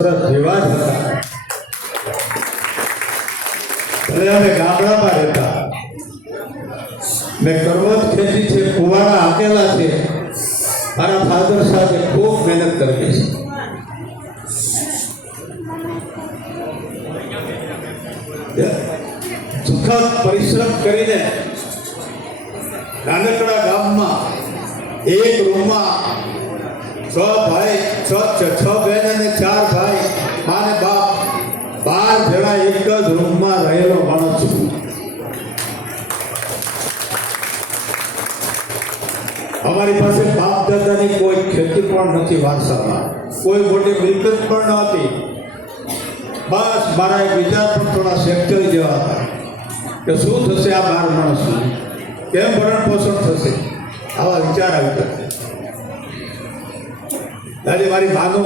જેવા જ હતા. ભલે અમે ગામડામાં રહેતા, મેં કરવત ખેતી છે, કુવાડા હાકેલા છે, મારા ફાધર સાથે ખૂબ મહેનત કરી છે. સખત પરિશ્રમ કરીને નાનકડા ગામમાં એક રૂમમાં છ ભાઈ, છ બહેન અને 4 ભાઈ, મા ને બાપ 12 જણા એક જ રૂમમાં રહેલો માણસ છું. અમારી પાસે બાપ દાદાની કોઈ ખેતી પણ નથી, વારસામાં કોઈ મોટી મિલકત પણ નહોતી. બસ મારા એક વિચાર પણ થોડા સેક્ટર જેવા હતા કે શું થશે આ 12 માણસનું, કેમ ભરણ પોષણ થશે, આવા વિચાર આવી. આજે મારી માનો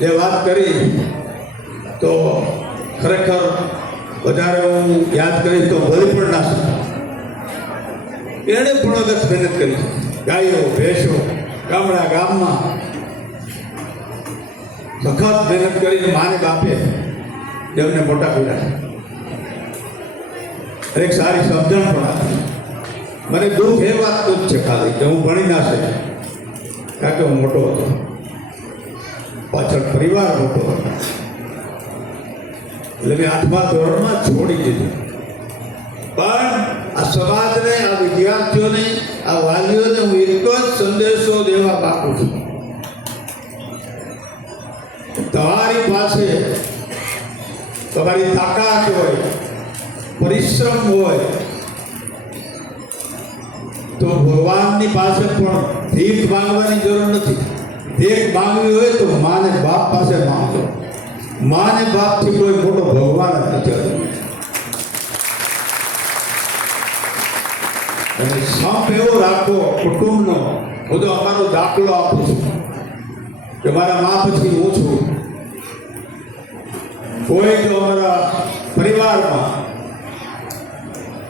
જે વાત કરી તો ખરેખર વધારે હું યાદ કરીશ તો ભરી પણ ના શકું. એણે પણ અગત્ય મહેનત કરી, ગાયો ભેંસો ગામમાં સખત મહેનત કરીને માને બાપે જેમને મોટા કર્યા, એક સારી સમજણ પણ આપી. મને દુઃખ એ વાતનું જ છે ખાલી કે હું ભણી ના શક્યો, કારણ કે હું મોટો હતો, પાછળ પરિવાર મોટો હતો, એટલે મેં 8મા ધોરણમાં છોડી દીધું. પણ આ સમાજને, આ વિદ્યાર્થીઓને, આ વાલીઓને હું એક જ સંદેશો દેવા માંગુ છું. તમારી પાસે તમારી તાકાત હોય, પરિશ્રમ હોય તો ભગવાનની પાસે પણ ભીખ માંગવાની જરૂર નથી. ભીખ માંગવી હોય તો માને બાપ પાસે માંગો. માને બાપથી કોઈ મોટો ભગવાન જ નથી. અને સંપ એવો રાખો કુટુંબનો. હું તો અમારો દાખલો આપું છું કે મારા મા પછી હું છું. કોઈ જો અમારા પરિવારમાં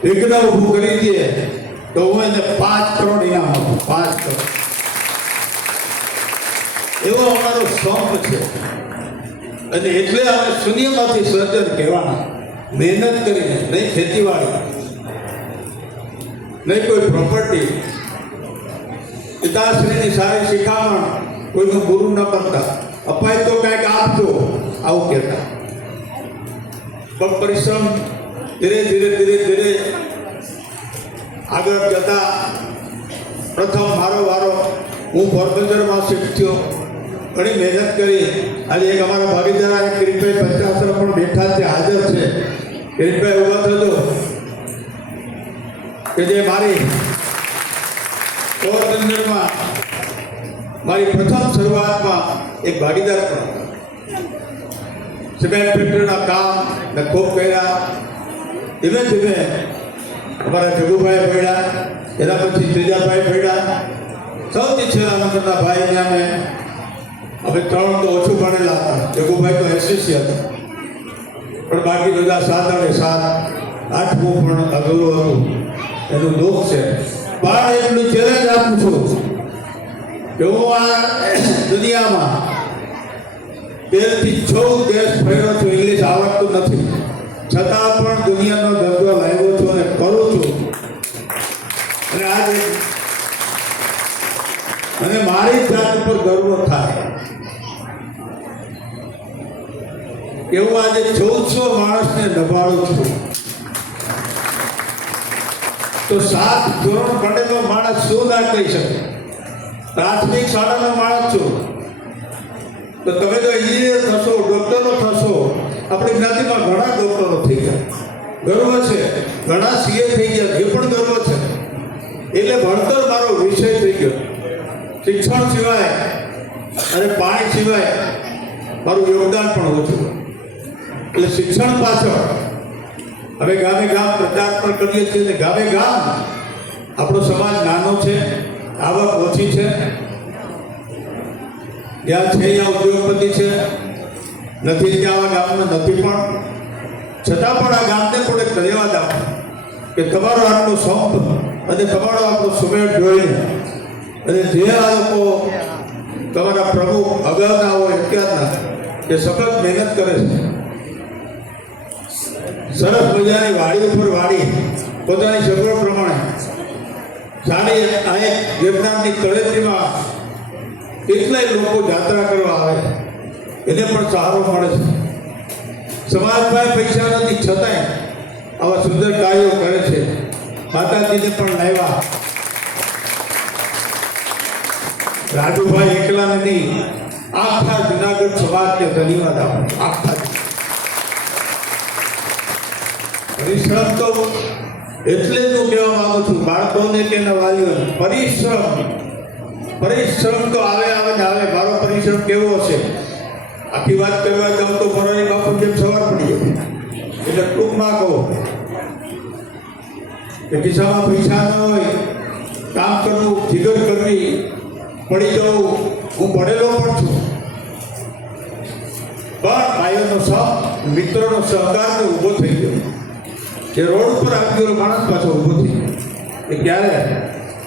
વિઘ્ન ઊભું કરી દે તો હું એને 5 કરોડ ઇનામ આપું. 5 કરોડ એવો અમારો સંપ છે. અને એટલે અમે શૂન્યમાંથી સર્જન કહેવાના. મહેનત કરીને, નહીં ખેતીવાડી, નહીં કોઈ પ્રોપર્ટી, પિતાશ્રીની સારી શિખામણ, કોઈનો ગુરુ ન કરતા, અપાય તો કંઈક આપજો આવું કહેતા. પણ પરિશ્રમ ધીરે ધીરે આગળ જતા પ્રથમ મારો વારો હું પોરબંદરમાં શિફ્ટ થયો. ઘણી મહેનત કરી. આજે એક અમારા ભાગીદાર કિરીટભાઈ પંચાસર પણ બેઠા છે, હાજર છે. કિરીટભાઈ ઉભા થતો કે જે મારી પોરબંદરમાં મારી પ્રથમ શરૂઆતમાં એક ભાગીદાર પણ સિમેન્ટ ફેક્ટરીના કામ ને ખૂબ કર્યા. ધીમે ધીમે અમારા જગુભાઈ પડ્યા, એના પછી ત્રીજાભાઈ પડ્યા, સૌથી છેલ્લા નંબરના ભાઈને અમે 3 તો ઓછું ભણેલા હતા. જગુભાઈ તો SCC હતા, પણ બાકી બધા 7 અને 7, 8મું પણ અઘરું હતું. એનું દુઃખ છે. પણ એટલું ચેલેન્જ આપું છું કે હું આ દુનિયામાં 13 થી 14 દેશ ફર્યો છું. ઇંગ્લિશ આવડતું નથી, છતાં પણ દુનિયાનો ધંધો લાવ્યો છું અને કરું છું. અને આજે મને મારી જાત ઉપર ગર્વ થાય કે હું આજે 1400 માણસને નભાળું છું. તો 7 ધોરણ ભણેલો માણસ શું ના કહી શકે? પ્રાથમિક શાળાનો માણસ છું તો તમે જો એન્જિનિયર થશો, ડોક્ટરો થશો. આપણી જ્ઞાતિમાં ઘણા ડોક્ટરો થઈ ગયા, ગર્વ છે. ઘણા CA થઈ ગયા, એ પણ ગર્વ છે. એટલે ભણતર મારો વિષય થઈ ગયો. શિક્ષણ સિવાય અને પાણી સિવાય મારું યોગદાન પણ ઓછું. એટલે શિક્ષણ પાછળ હવે ગામે ગામ પ્રચાર પણ કરીએ છીએ. અને ગામે ગામ આપણો સમાજ નાનો છે, આવક ઓછી છે, જ્યાં છે ત્યાં ઉદ્યોગપતિ છે, નથી ત્યાં ગામમાં નથી. પણ છતાં પણ આ ગામને પણ એક ધન્યવાદ આપો કે તમારો આટલો સંપ અને તમારો આટલો સુમેળ જોઈને અને જે આ લોકો તમારા પ્રમુખ અગાઉના હોય અત્યારના એ સખત મહેનત કરે છે. સરસ મજાની વાડી ઉપર વાડી પોતાની સગવડ પ્રમાણે સારી આ એક દેવનાથની તળેટીમાં કેટલાય લોકો યાત્રા કરવા આવે એને પણ સહારો મળે છે. સમાજમાં પૈસા નથી છતાંય આવા સુંદર કાર્યો કરે છે. માતાજીને પણ લાવ્યા. રાજુભાઈ એકલા નહીં, આખા જુનાગઢ સમાજને ધન્યવાદ આપો. આખા પરિશ્રમ તો એટલે જ હું કહેવા માંગુ છું બાળકોને કે એના વાલીઓને, પરિશ્રમ તો આવે ને આવે. મારો પરિશ્રમ કેવો હશે આખી વાત કરવા જાઉં તો મોરારી બાપુ જેમ સવાર પડી જાય. એટલે ટૂંકમાં કહો કે ખિસ્સામાં પૈસા ન હોય, કામ કરવું, જીગર કરવી, પડી જવું. હું પડેલો પણ છું, પણ ભાઈઓનો સાથ, મિત્રોનો સહકાર ઊભો થઈ ગયો. જે રોડ ઉપર આવી ગયેલો માણસ પાછો ઊભો થઈ ગયો. એ ક્યારે?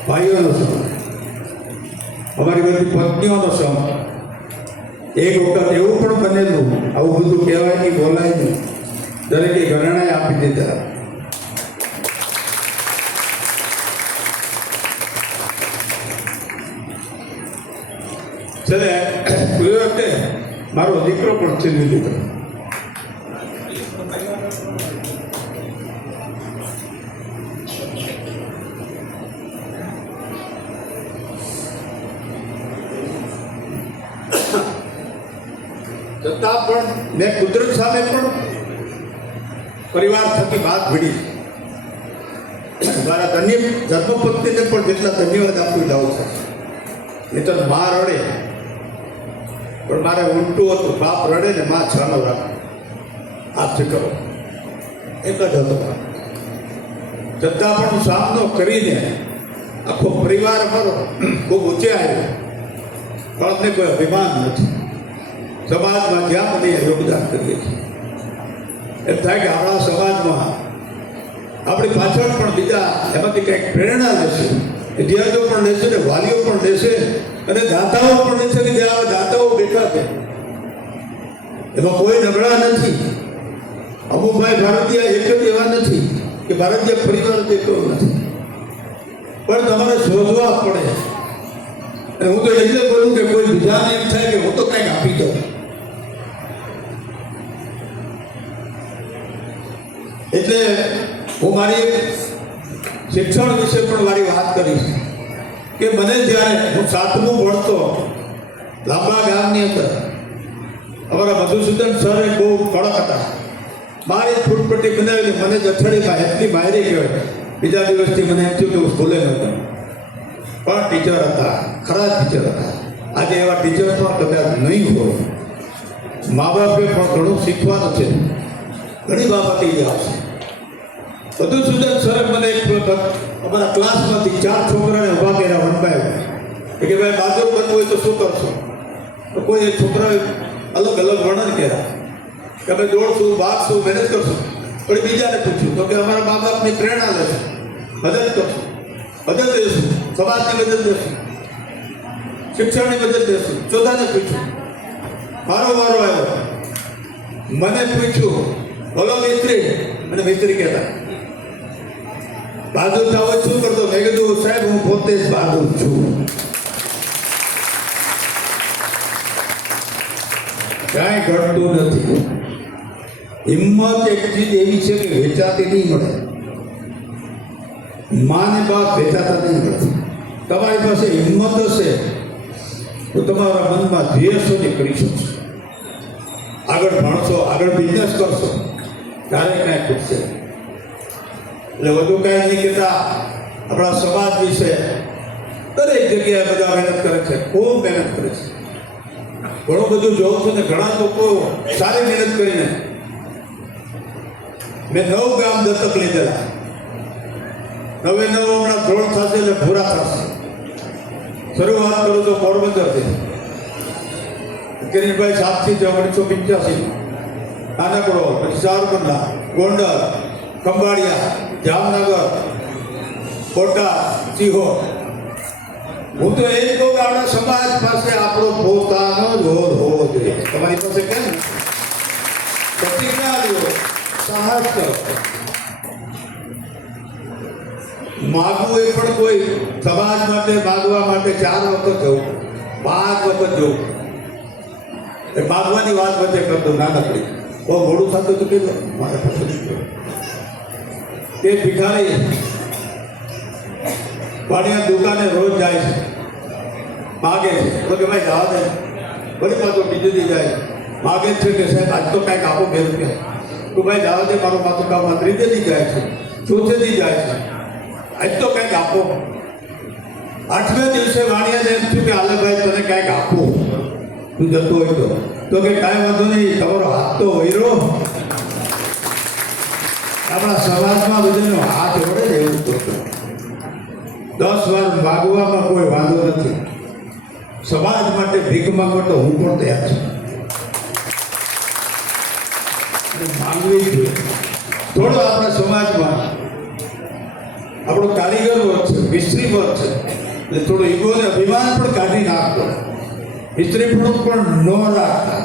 ભાઈઓનો સહકાર, અમારી બધી પત્નીઓનો સહકાર. એક વખત એવું પણ બનેલું, આવું બધું કહેવાય નહીં, બોલાય નહીં, દરેકે ઘરેણાએ આપી દીધા. છેલ્લે કોઈ વખતે મારો દીકરો પણ છીનવી લીધો. છતાં પણ મેં કુદરત સામે પણ પરિવાર થકી વાત ભીડી. મારા ધર્મપત્નીને પણ જેટલા ધન્યવાદ આપી જાઉં છું. એ તો મા રડે પણ મારે ઉલટું હતું. બાપ રડે ને મા છાનો રાખે. હાથથી કરો એક જ હતો. છતાં પણ હું સામનો કરીને આખો પરિવાર અમારો ખૂબ ઊંચે આવ્યો. પણ અમને કોઈ અભિમાન નથી. સમાજમાં જ્યાં બધી યોગદાન કરીએ છીએ એમ થાય કે આપણા સમાજમાં આપણી પાછળ પણ બીજા એમાંથી કંઈક પ્રેરણા લેશે, વિદ્યાર્થીઓ પણ લેશે ને વાલીઓ પણ લેશે અને દાતાઓ પણ લેશે કે જ્યાં દાતાઓ બેઠા છે એમાં કોઈ નબળા નથી. અમુકભાઈ ભારતીય એક જ એવા નથી કે ભારતીય પરિવાર જેટલો નથી, પણ તમારે શોધવા પડે. અને હું તો એટલે બોલું કે કોઈ બીજાને એમ થાય કે હું તો કંઈક આપી દઉં. એટલે હું મારી શિક્ષણ વિશે પણ મારી વાત કરીશ કે મને જ્યારે હું 7મું ભણતો લાંબા ગામની અંદર અમારા મધુસૂદન સર એ બહુ કડક હતા. મારી ફૂટપટ્ટી બનાવેલી મને જ અઠવાડિયામાં એટલી માયરી કહેવાય. બીજા દિવસથી મને એમ થયું કે હું સ્કૂલે નહોતો, પણ ટીચર હતા, ખરા ટીચર હતા. આજે એવા ટીચર પણ કદાચ નહીં હોય. મા બાપે પણ ઘણું શીખવાનું છે, ઘણી બાબત એ આવશે. મધુસૂદન સરે મને એક વખત અમારા ક્લાસમાંથી 4 છોકરાને ઊભા કર્યા વનભાઈ કે ભાઈ બહાદુર બનવું હોય તો શું કરશો? તો કોઈ એક છોકરાએ અલગ અલગ વર્ણન કર્યા કે અમે દોડશું, ભાગશું, મહેનત કરશું. પણ બીજાને પૂછ્યું તો કે અમારા મા બાપની પ્રેરણા લેશું, મદદ કરશું, મદદ દેશું, સમાજની મદદ દેશું, શિક્ષણની મદદ દેશું. ચોથાને પૂછ્યું, મારો વારો આવ્યો. મને પૂછ્યું બોલો મિસ્ત્રી, મને મિસ્ત્રી કહેતા બહાદુર થાવ શું કરતો? મેં કીધું સાહેબ હું પોતે જ બહાદુર છું. કાંઈ ઘટતું નથી. હિંમત એક ચીજ એવી છે કે વેચાતી નહીં મળે. માને બાપ વેચાતા નહીં મળે. તમારી પાસે હિંમત હશે તો તમારા મનમાં ધ્યેય સુધી કરી શકશો. આગળ ભણશો, આગળ બિઝનેસ કરશો, ક્યારેક કાંઈ ખૂટશે. એટલે વધુ કાંઈ નહીં કહેતા. આપણા સમાજ વિશે દરેક જગ્યાએ બધા મહેનત કરે છે, ખૂબ મહેનત કરે છે. ઘણું બધું જોઉં છું ને ઘણા લોકો સારી મહેનત કરીને. મેં 9 ગામ દત્તક લીધેલા. 9 હમણાં ધોરણ થશે એટલે પૂરા થશે. શરૂઆત કરું તો પોરબંદરથી. કિરીટભાઈ 7 થી 1985 નાનકડો, પછી સારકુંડલા, ગોંડલ, ખંભાળિયા, જામનગર, કોટા, સિહોર, હું તો એ જ કહું કે આપણા સમાજ પાસે આપણો પોતાનો જ હોદ હોવો જોઈએ. તમારી પાસે કેમ પ્રતિજ્ઞા લો, સાહસ કરો. માગવું એ પણ કોઈ સમાજ માટે માગવા માટે 4 વખત જવું, 5 વખત જવું. એ માગવાની વાત વચ્ચે કરતો નાનકડી બહુ મોડું થતું તો કીધું મારે પસંદ તે ભિખારી વાણિયા દુકાને રોજ જાય છે, માગે છે. તો કે ભાઈ જવા દે, વળી પાછો બીજું દી જાય, માગે છે કે સાહેબ આજ તો કાંઈક આપો 2 રૂપિયા. તો ભાઈ જવા દે, મારો પાછું કામ 3 દી જાય છે, 4 દી જાય છે, આજ તો કંઈક આપો. 8મે દિવસે વાણિયાને એમ થયું કે હાલે ભાઈ તને કંઈક આપો, તું જતો હોય તો કે કાંઈ વાંધો નહીં, તમારો હાથ તો વૈરો. આપણા સમાજમાં બધાનો હાથ વળે ને એવું તો 10 વાર માગવામાં કોઈ વાંધો નથી. સમાજ માટે ભીખ માંગવા તો હું પણ તૈયાર છું. માંગવી જોઈએ થોડો. આપણા સમાજમાં આપણો કારીગર વર્ગ છે, મિસ્ત્રી વર્ગ છે, એટલે થોડો ઈગોને અભિમાન પણ કાઢી નાખતો, મિસ્ત્રી પણ ન રાખતા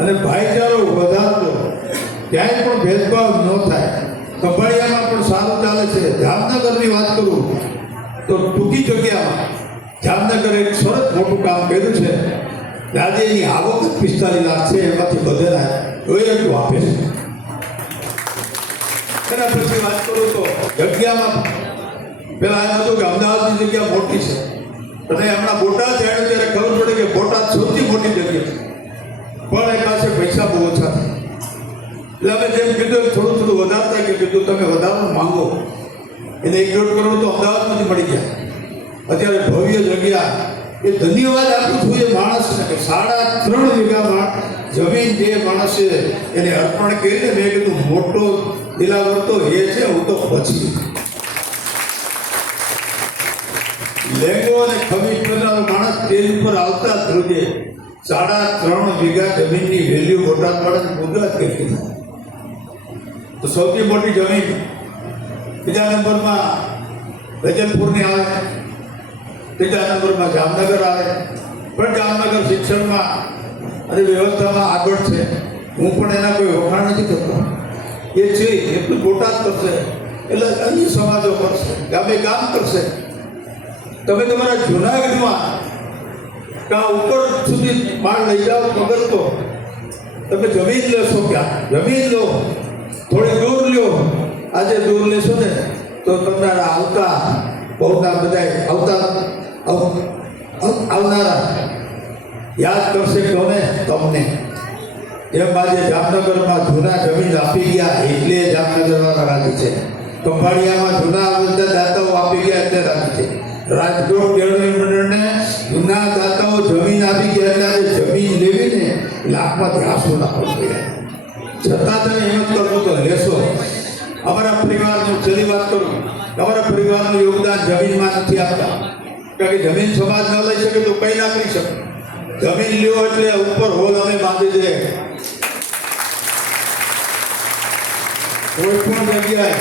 અને ભાઈચારો વધારતો, ક્યાંય પણ ભેદભાવ ન થાય. કંભાળિયામાં પણ સારું ચાલે છે. જામનગરની વાત કરું તો ટૂંકી જગ્યામાં જામનગર એક સરસ મોટું કામ કર્યું છે. આજે એની આવક 45 લાખ છે, એમાંથી બધેના એટલું આપે છે. એના પછી વાત કરું તો જગ્યામાં પેલા એમ હતું કે અમદાવાદની જગ્યા મોટી છે, અને હમણાં બોટાદ જાય ત્યારે ખબર પડે કે બોટાદ સૌથી મોટી જગ્યા, પણ એ પાસે પૈસા બહુ ઓછા થાય. એટલે અમે જેમ કીધું થોડું વધારતા કે કીધું તમે વધારો માંગો. એને 1.5 કરોડ તો અમદાવાદમાંથી મળી ગયા. અત્યારે ભવ્ય જગ્યા. એ ધન્યવાદ આપું છું એ માણસને કે 3.5 વીઘામાં જમીન જે માણસે એને અર્પણ કરીને મેં કીધું મોટો દિલાવર તો એ છે, હું તો પછી લેંગો અને ખમીજ કરનારો માણસ તેલ ઉપર આવતા જ રોજે 3.5 વીઘા જમીનની વેલ્યુ બોટાદ વાળાને ગુજરાત કરી દીધા. તો સૌથી મોટી જમીન બીજા નંબરમાં વેજલપુરની આવે, ત્રીજા નંબરમાં જામનગર આવે. પણ જામનગર શિક્ષણમાં અને વ્યવસ્થામાં આગળ છે. હું પણ એના કોઈ વખાણ નથી કરતો. એ છે એટલું બોટાદ કરશે, એટલે અન્ય સમાજો કરશે, ગામે કામ કરશે. તમે તમારા જૂનાગઢમાં કાં ઉપર સુધી માળ લઈ જાઓ પગર તો તમે જમીન લેશો, ક્યાં જમીન લો, થોડી દૂર લ્યો. આજે દૂર લેશો ને તો તમારા આવતા બહુના બધા આવનારા યાદ કરશે કોને? તમને. એમ આજે જામનગરમાં જૂના જમીન આપી ગયા એટલે જામનગરમાં રાજી છે. કંભાળિયામાં જૂના બધા દાતાઓ આપી ગયા એટલે રાજી છે. રાજકોટ કેળવણી મંડળને જૂના દાતાઓ જમીન આપી ગયા એટલે આજે જમીન લેવીને લાખમાંથી આંસુ નાખવા પડ્યા. છતાં તમે હિંમત કરવું તો લેશો. અમારા પરિવારનું છેલ્લી વાત કરું, અમારા પરિવારનું યોગદાન જમીનમાં નથી આપતા. કારણ કે જમીન સમાજ ન લઈ શકે તો કંઈ ના કરી શકે. જમીન લ્યો એટલે ઉપર હોલ અમે બાંધી દે. કોઈ પણ જગ્યાએ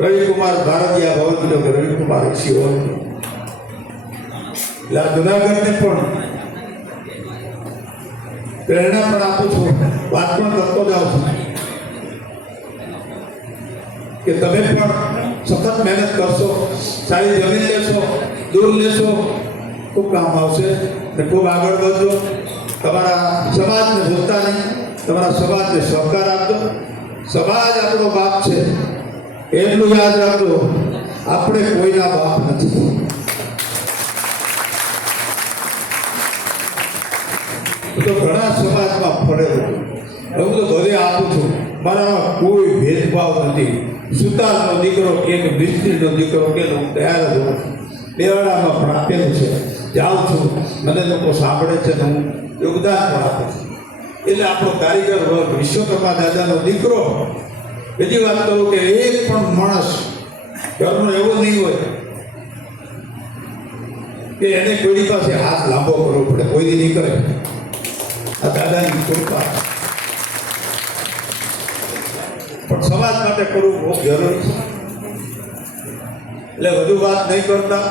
રવિકુમાર ભારતીય ભવન કે રવિકુમાર ઋષિ હોય એટલે જુનાગઢને પણ પ્રેરણા પણ આપું છું, વાત પણ કરતો જાઉં છું કે તમે પણ સખત મહેનત કરશો, સારી જમીન લેશો, દૂર લેશો, ખૂબ કામ આવશે ને ખૂબ આગળ વધજો. તમારા સમાજને ભૂલતા નહીં, તમારા સમાજને સહકાર આપજો. સમાજ આપણો બાપ છે એટલું યાદ રાખજો, આપણે કોઈના બાપ નથી. તો ઘણા સમાજમાં ફરેલું હું તો બધે આપું છું. મારામાં કોઈ ભેદભાવ નથી. સુતારનો દીકરો કે મિસ્ત્રીનો દીકરો કે હું તૈયાર જ હોઉં. દેવાડામાં પણ આપેલું છે, જાઉં છું, મને લોકો સાંભળે છે ને હું યોગદાન પણ આપું છું. એટલે આપણો કારીગર વર્ગ વિશ્વકર્મા દાદાનો દીકરો. બીજી વાત કરું કે એક પણ માણસ ઘરનો એવો નહીં હોય કે એને કોઈની પાસે હાથ લાંબો કરવો પડે, કોઈ નહીં કરે. આ દાદાની કૃપા. પણ સમાજ માટે કરવું બહુ જરૂરી છે. એટલે વધુ વાત નહીં કરતા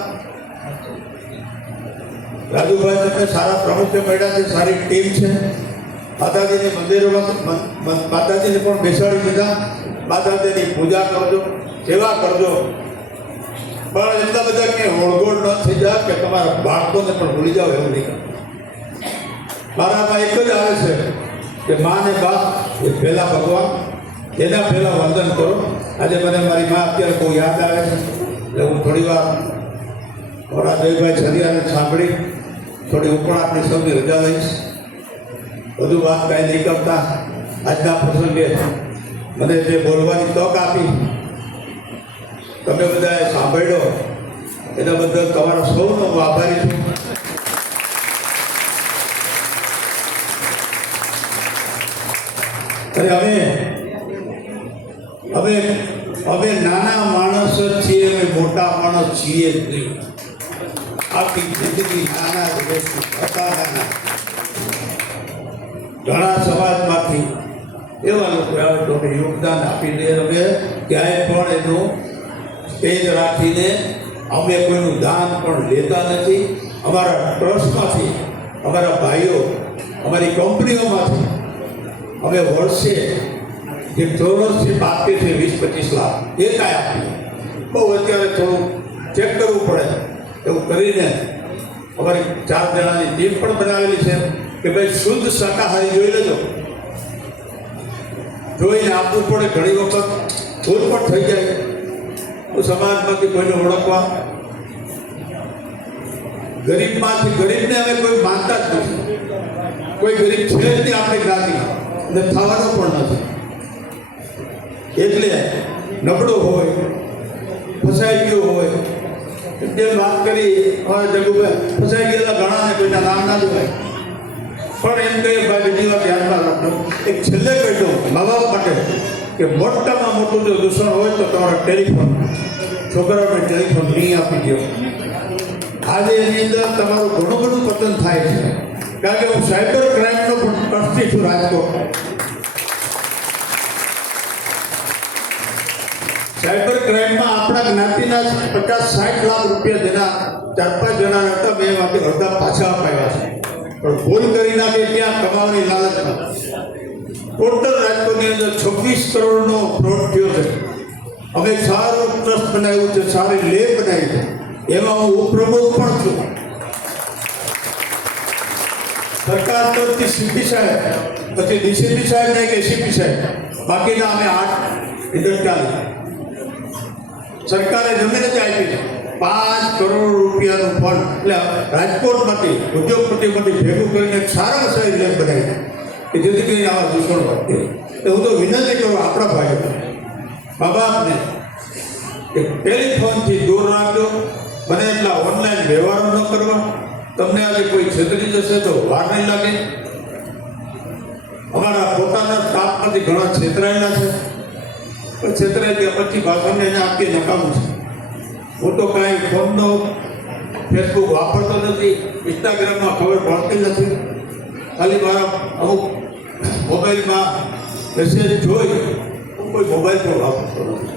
રાજુભાઈ તમને સારા પ્રમુખ મળ્યા છે, સારી ટીમ છે. માતાજીની મંદિરોમાં માતાજીને પણ બેસાડી દીધા. માતાજીની પૂજા કરજો, સેવા કરજો, પણ એટલા બધા કે ઓળગોળ ન થઈ જાય કે તમારા બાળકોને પણ ભૂલી જાઓ એવું નહીં. મારામાં એક જ આવે છે કે મા ને બાપ એ પહેલા ભગવાન, એના પહેલા વંદન કરો. આજે મને મારી મા અત્યારે બહુ યાદ આવે છે એટલે હું થોડી વાર મારા જયભાઈ છરિયાને સાંભળી થોડી હું પણ આપણી સૌની રજા લઈશ. વધુ વાત કાંઈ નહીં કરતા આજના પ્રસંગે મને જે બોલવાની તક આપી, તમે બધાએ સાંભળ્યો, એના બદલ તમારા સૌનો હું આભારી છું. અને અમે નાના માણસ જ છીએ, અમે મોટા માણસ છીએ જ નહીં. આખી જિંદગી નાના જ રહેશું, હતા નાના. ઘણા સમાજમાંથી એવા લોકો આવે તો અમે યોગદાન આપીને અમે ક્યાંય પણ એનું સ્ટેજ રાખીને અમે કોઈનું દાન પણ લેતા નથી. અમારા ટ્રસ્ટમાંથી, અમારા ભાઈઓ, અમારી કંપનીઓમાંથી અમે વર્ષે જે ચોરસથી આપીએ છીએ 20-25 લાખ, એ કાંઈ આપીએ. બહુ અત્યારે થોડું ચેક કરવું પડે એવું કરીને અમારી 4 જણાની ટીમ પણ બનાવેલી છે કે ભાઈ શુદ્ધ શાકાહારી જોઈ લેજો, જોઈને આપવું પડે. ઘણી વખત ભૂલ પણ થઈ જાય તો સમાજમાંથી કોઈને ઓળખવા. ગરીબમાંથી ગરીબને અમે કોઈ માનતા જ નથી. કોઈ ગરીબ છે જ નહીં આપણી જ્ઞાતિમાં અને થવાનો પણ નથી. એટલે નબળો હોય, ફસાઈ ગયો હોય, જે વાત કરી અમારા જગુભાઈ, ફસાઈ ગયેલા ઘણાને કોઈના નામ ના જોવાય, પણ એમ કહીએ ભાઈ બીજી વાત ધ્યાનમાં રાખજો. એક છેલ્લે કહી દઉં મા બાપ માટે કે મોટામાં મોટું જો દૂષણ હોય તો તમારા ટેલિફોન, છોકરાઓને ટેલિફોન નહીં આપી દો. આજે એની અંદર તમારું ઘણું બધું પતન થાય છે, કારણ કે હું સાયબર ક્રાઇમનો પણ ટ્રસ્ટી છું રાજકોટ. સાયબર ક્રાઇમમાં આપણા જ્ઞાતિના 50-60 લાખ રૂપિયા જેના 4-5 જણા હતા, મેં એમાંથી અડધા પાછા અપાયા છે. પણ ભૂલ કરી નાખે ત્યાં કમાવાની લાલચમાં ટોટલ રાજકોટની અંદર 26 કરોડનો ફ્રોડ થયો છે. અમે સારું ટ્રસ્ટ બનાવ્યું છે, સારી લેબ બનાવી છે, એમાં હું ઉપપ્રમુખ પણ છું. સરકાર તરફથી સીપી સાહેબ, પછી ડીસીપી સાહેબ ને એક એસીપી સાહેબ, બાકીના અમે 8 ઇન્ડસ્ટ્રીયલ સરકારે જમીન જ આપી છે. 5 કરોડ રૂપિયાનું ફંડ એટલે રાજકોટમાંથી ઉદ્યોગપતિમાંથી ભેગું કરીને સારામાં સારી લેબ બનાવી કે જેથી કરીને આવા દૂષણ વધે. હું તો વિનંતી કરું આપણા ભાઈઓ મા બાપને કે ટેલિફોનથી દૂર રાખજો, બને એટલા ઓનલાઈન વ્યવહારો ન કરવા. તમને આજે કોઈ છેતરી જશે તો વાર નહીં લાગે. અમારા પોતાના સ્ટાફમાંથી ઘણા છેતરાયેલા છે, પણ છેતરાઈ ગયા પછી ભાષણને એને આપીએ નકામું છે. હું તો કાંઈ ફોનનો ફેસબુક વાપરતો નથી, ઇન્સ્ટાગ્રામમાં ખબર પડતી નથી. ખાલી મારા અમુક મોબાઈલમાં મેસેજ જોઈ હું કોઈ મોબાઈલ પર વાપરતો નથી.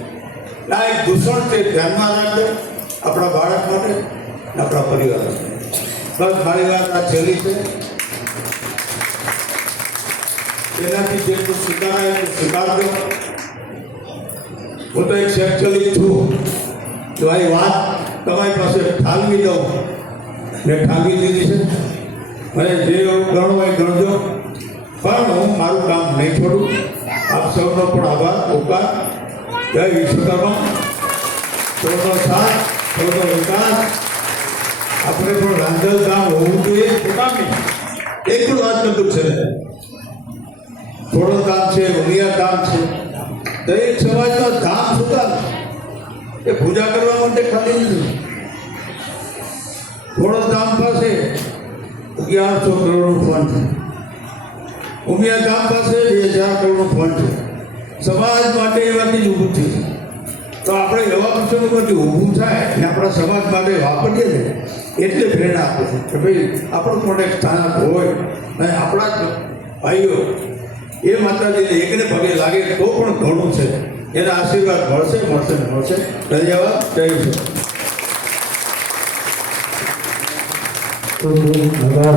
આ એક દૂષણ છે, ધ્યાનમાં રાખજો આપણા બાળક માટે, આપણા પરિવાર માટે. બસ મારી વાત આ છેલ્લી છે. તેનાથી જેટલું સ્વીકારાય એટલું સ્વીકારજો. હું તો એક સેક્ચ્યુઅલી છું, તો આ વાત તમારી પાસે ઠાલવી દઉં, મેં ઠાલવી દીધી છે. મને જે ગણવું હોય ગણજો, પણ હું મારું કામ નહીં છોડું. આપ સૌનો પણ આભાર, ઉપકાર. જય વિશ્વકર્મા. સૌનો સાથ, સૌનો વિકાસ. આપણે પણ રાંધલ કામ હોવું જોઈએ. એકલું વાત નતું છે, થોડું કામ છે, ઉમિયા કામ છે. દરેક સમાજમાં ધામ શું કામ? એ પૂજા કરવા માટે ખાલી નથી. થોડો ધામ પાસે 1100 કરોડનું ફંડ છે, ઉમિયા ગામ પાસે 2000 કરોડનું ફંડ છે. સમાજ માટે એમાંથી જ ઊભું થયું. તો આપણે એવા પ્રસંગોમાંથી ઊભું થાય અને આપણા સમાજ માટે વાપરીએ ને એટલે પ્રેરણા આપે છે કે ભાઈ આપણું પણ એક સ્થાન હોય અને આપણા જ ભાઈઓ એ માતાજીને એકને પગે લાગે તો પણ ઘણું છે. એના આશીર્વાદ મળશે મળશે ને મળશે. ધન્યવાદ. જય શ્રી ખૂબ ખૂબ આભાર.